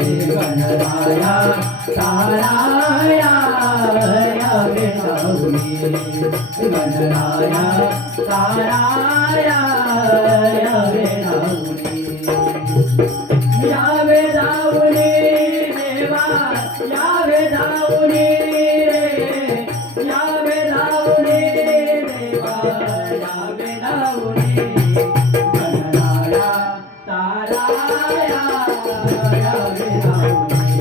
गणराया ताराया यावे जाऊनी गणराया ताराया यावे जाऊनी यावे जाऊनी देवा यावे जाऊनी रे यावे जाऊनी देवा यावे जाऊनी गणराया ताराया यावे जाऊनी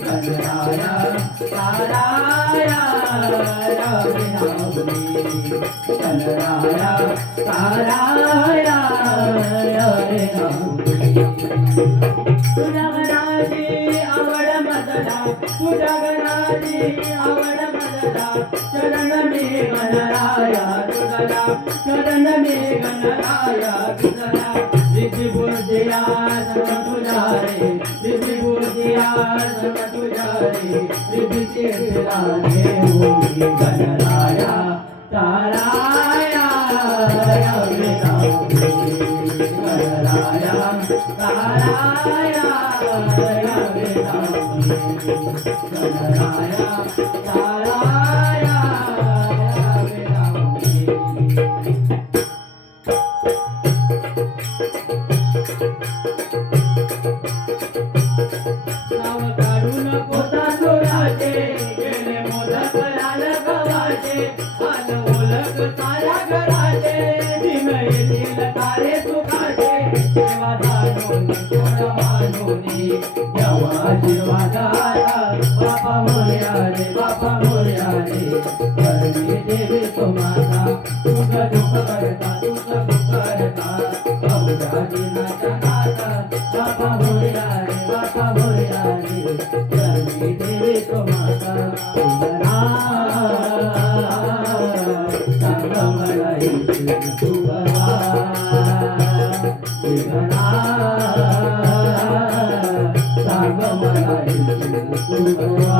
गणराया ताराया यावे जाऊनी गणराया ताराया यावे जाऊनी तुझ्या गणाची आवड मदला तुझ्या गणाची आवड मदला चरण मे गणराया तुझला चरण मे गणराया तुझला दिव्य बुद्धिया सर्व तुझा रे दिव्य बुद्धिया सर्व तुझा रे दिव्य चेतला देऊनी गणराया ताराया यावे जाऊनी गणराया ताराया यावे जाऊनी गणराया ताराया यावे जाऊनी नाव काढू नको तांदूळाचे गेले मोदक लाल गव्हाचे आल ओळख साऱ्या घराचे दिन येतील तारे सुखाचे देवा दानोनी कोण मानोनी देवा आशीर्वाद आला बापा मोरया रे बापा मोरया रे करणी देवी तुम्हाला तुझ दुःख करता तुझ दुःख करता अवघ्या दिनाच्या नाथा बापा मोरया रे बापा मोरया रे करणी देवी तुम्हाला सांग मला तू बरा सांग मला तू बरा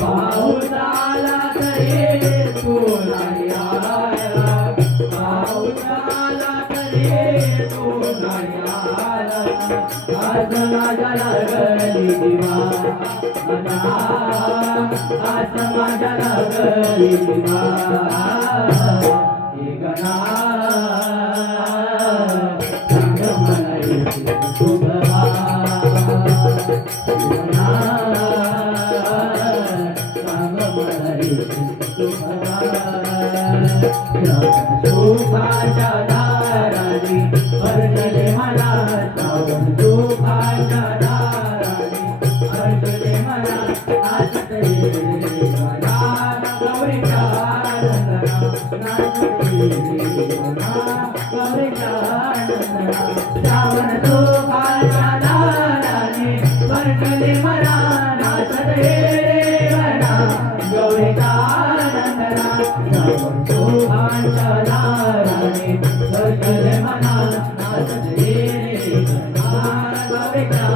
पाऊस आला तरी तू नाही आला पाऊस आला तरी तू नाही आला आज माझ्या लागली दिवा आज माझ्या लागली दिवा हे गणा सांग मला तू बरा सुखाच्या दाराने अर्जले मला श्रावण सुखाच्या दाराने अर्जले मला नाचते मला गौरीच्या नंदना नाचते मला गौरीच्या नंदना श्रावण सुखाच्या दाराने अर्जले मला नाचते मला गौरीच्या नंदना श्रावण सुखाच्या दाराने अर्जले मला नाचते मला गौरीच्या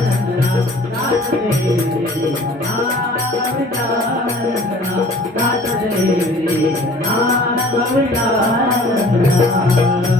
नंदना नाचते मला गौरीच्या नंदना नाचते मला गौरीच्या नंदना